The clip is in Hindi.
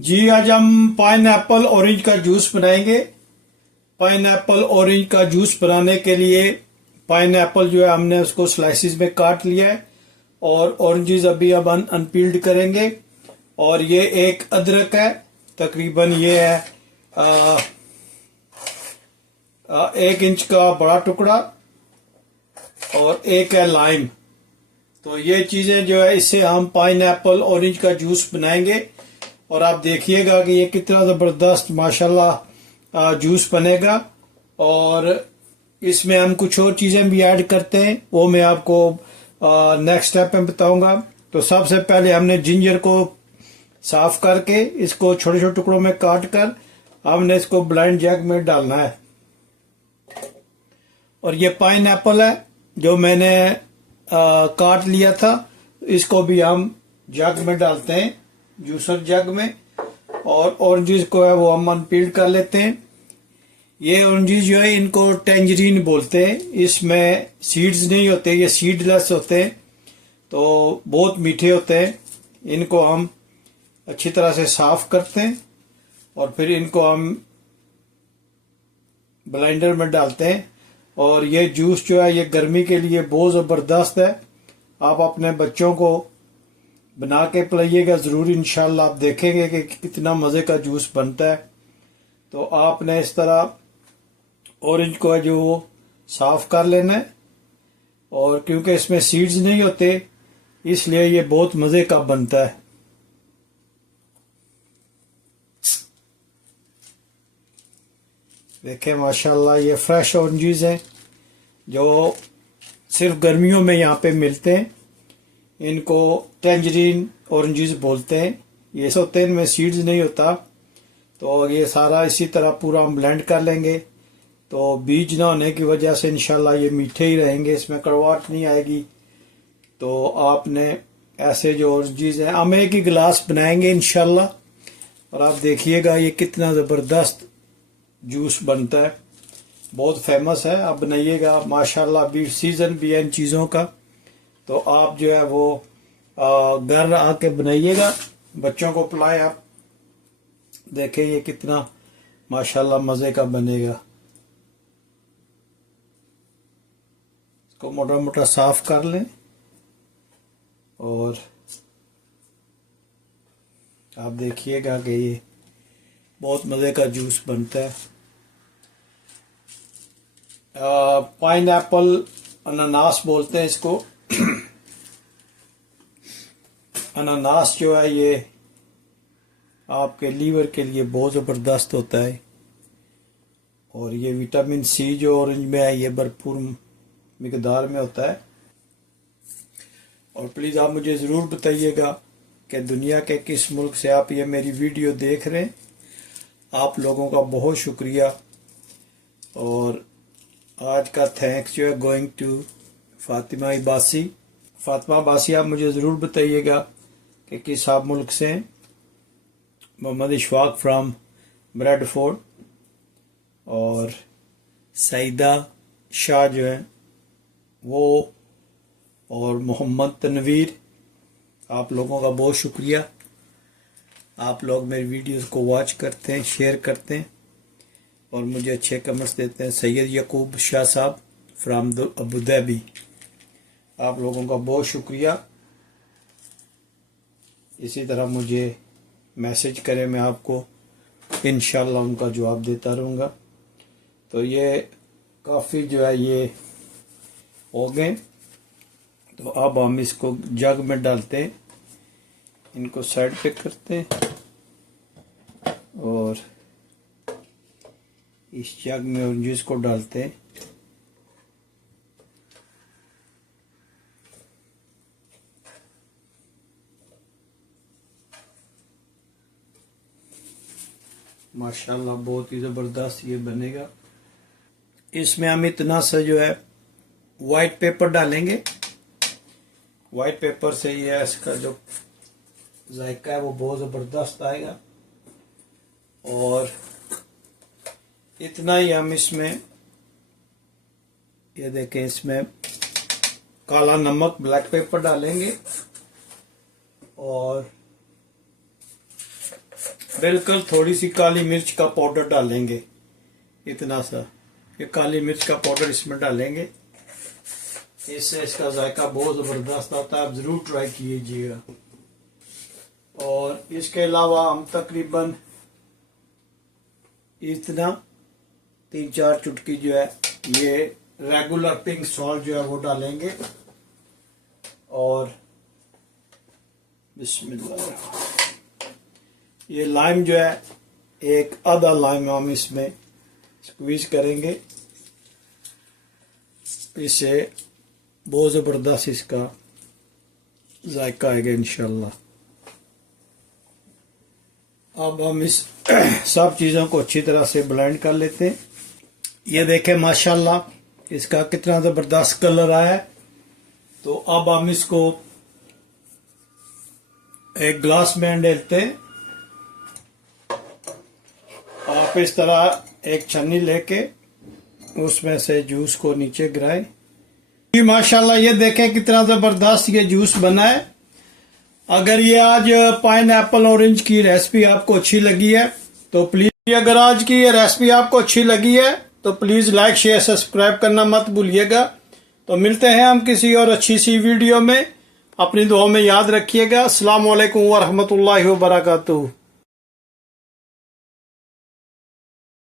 जी आज हम पाइनएप्पल ऑरेंज का जूस बनाएंगे। पाइनएप्पल ऑरेंज का जूस बनाने के लिए पाइनएप्पल जो है हमने उसको स्लाइसिस में काट लिया है और ऑरेंजेस अभी अब अनपील्ड करेंगे। और ये एक अदरक है, तकरीबन ये है 1 इंच का बड़ा टुकड़ा, और एक है लाइम। तो ये चीजें जो है इससे हम पाइनएप्पल ऑरेंज का जूस बनाएंगे और आप देखिएगा कि ये कितना ज़बरदस्त माशाल्लाह जूस बनेगा। और इसमें हम कुछ और चीज़ें भी ऐड करते हैं, वो मैं आपको नेक्स्ट स्टेप में बताऊंगा। तो सबसे पहले हमने जिंजर को साफ करके इसको छोटे छोटे टुकड़ों में काट कर हमने इसको ब्लेंड जग में डालना है। और ये पाइनएप्पल है जो मैंने काट लिया था, इसको भी हम जग में डालते हैं, जूसर जग में। और ऑरेंजेस को है वो हम अनपील्ड कर लेते हैं। ये ऑरेंजेस जो है इनको टेंजरीन बोलते हैं, इसमें सीड्स नहीं होते, ये सीडलेस होते हैं, तो बहुत मीठे होते हैं। इनको हम अच्छी तरह से साफ करते हैं और फिर इनको हम ब्लेंडर में डालते हैं। और ये जूस जो है ये गर्मी के लिए बहुत ज़बरदस्त है। आप अपने बच्चों को बना के पिलाइएगा ज़रूर, इंशाल्लाह आप देखेंगे कि कितना मज़े का जूस बनता है। तो आपने इस तरह ऑरेंज को है जो वो साफ कर लेना है, और क्योंकि इसमें सीड्स नहीं होते इसलिए ये बहुत मज़े का बनता है। देखें माशाल्लाह ये फ्रेश ऑरेंजेस हैं जो सिर्फ गर्मियों में यहाँ पे मिलते हैं। इनको टेंजरीन ऑरेंजेस बोलते हैं। ये होते हैं, इनमें सीड्स नहीं होता। तो ये सारा इसी तरह पूरा हम ब्लेंड कर लेंगे, तो बीज ना होने की वजह से इंशाल्लाह ये मीठे ही रहेंगे, इसमें कड़वाहट नहीं आएगी। तो आपने ऐसे जो ऑरेंजेस हैं हम एक ही गिलास बनाएंगे इंशाल्लाह, और आप देखिएगा ये कितना ज़बरदस्त जूस बनता है, बहुत फेमस है। आप बनाइएगा, माशाल्लाह अभी सीज़न भी है इन चीज़ों का। तो आप जो है वो घर आके बनाइएगा, बच्चों को पिलाएं। आप देखें ये कितना माशाल्लाह मज़े का बनेगा। इसको मोटा मोटा साफ कर लें और आप देखिएगा कि ये बहुत मज़े का जूस बनता है। पाइनएप्पल अनानास बोलते हैं इसको। अनानास जो है ये आपके लीवर के लिए बहुत ज़बरदस्त होता है, और ये विटामिन सी जो ऑरेंज में है ये भरपूर मिकदार में होता है। और प्लीज़ आप मुझे ज़रूर बताइएगा कि दुनिया के किस मुल्क से आप ये मेरी वीडियो देख रहे हैं। आप लोगों का बहुत शुक्रिया। और आज का थैंक्स जो है गोइंग टू फातिमा बासी। फातिमा बासी आप मुझे ज़रूर बताइएगा कि किस आप मुल्क से हैं। मोहम्मद इशफाक फ्राम ब्रेडफोर्ड, और सईदा शाह जो है वो, और मोहम्मद तनवीर, आप लोगों का बहुत शुक्रिया। आप लोग मेरी वीडियोस को वॉच करते हैं, शेयर करते हैं और मुझे अच्छे कमेंट्स देते हैं। सैयद यकूब शाह साहब फ्राम अबू धाबी, आप लोगों का बहुत शुक्रिया। इसी तरह मुझे मैसेज करें, मैं आपको इंशाल्लाह उनका जवाब देता रहूँगा। तो ये काफ़ी जो है ये हो गए। तो अब हम इसको जग में डालते हैं, इनको साइड पे करते हैं और इस जग में ऑरेंजेस को डालते हैं। माशाल्लाह बहुत ही ज़बरदस्त ये बनेगा। इसमें हम इतना सा जो है वाइट पेपर डालेंगे। वाइट पेपर से ये इसका जो जायका है वो बहुत ज़बरदस्त आएगा। और इतना ही हम इसमें ये देखें, इसमें काला नमक ब्लैक पेपर डालेंगे और बिल्कुल थोड़ी सी काली मिर्च का पाउडर डालेंगे, इतना सा, ये काली मिर्च का पाउडर इसमें डालेंगे। इससे इसका जायका बहुत ज़बरदस्त आता है, आप ज़रूर ट्राई कीजिएगा। और इसके अलावा हम तकरीबन इतना 3-4 चुटकी जो है ये रेगुलर पिंक सॉल्ट जो है वो डालेंगे। और बिस्मिल्लाह, ये लाइम जो है एक आधा लाइम हम इसमें स्क्वीज करेंगे, इससे बहुत ज़बरदस्त इसका जायका आएगा इंशाल्लाह। अब हम इस सब चीज़ों को अच्छी तरह से ब्लेंड कर लेते हैं। ये देखें माशाल्लाह इसका कितना ज़बरदस्त कलर आया है। तो अब हम इसको एक ग्लास में डालते हैं। आप इस तरह एक छन्नी लेके उसमें से जूस को नीचे गिराएं। माशाल्लाह ये देखें कितना ज़बरदस्त ये जूस बना है। अगर ये आज पाइन एप्पल ऑरेंज की रेसिपी आपको अच्छी लगी है तो प्लीज़, अगर आज की ये रेसिपी आपको अच्छी लगी है तो प्लीज़ लाइक शेयर सब्सक्राइब करना मत भूलिएगा। तो मिलते हैं हम किसी और अच्छी सी वीडियो में। अपनी दुआ में याद रखिएगा। अस्सलाम वालेकुम व रहमतुल्लाहि व बरकातुहू।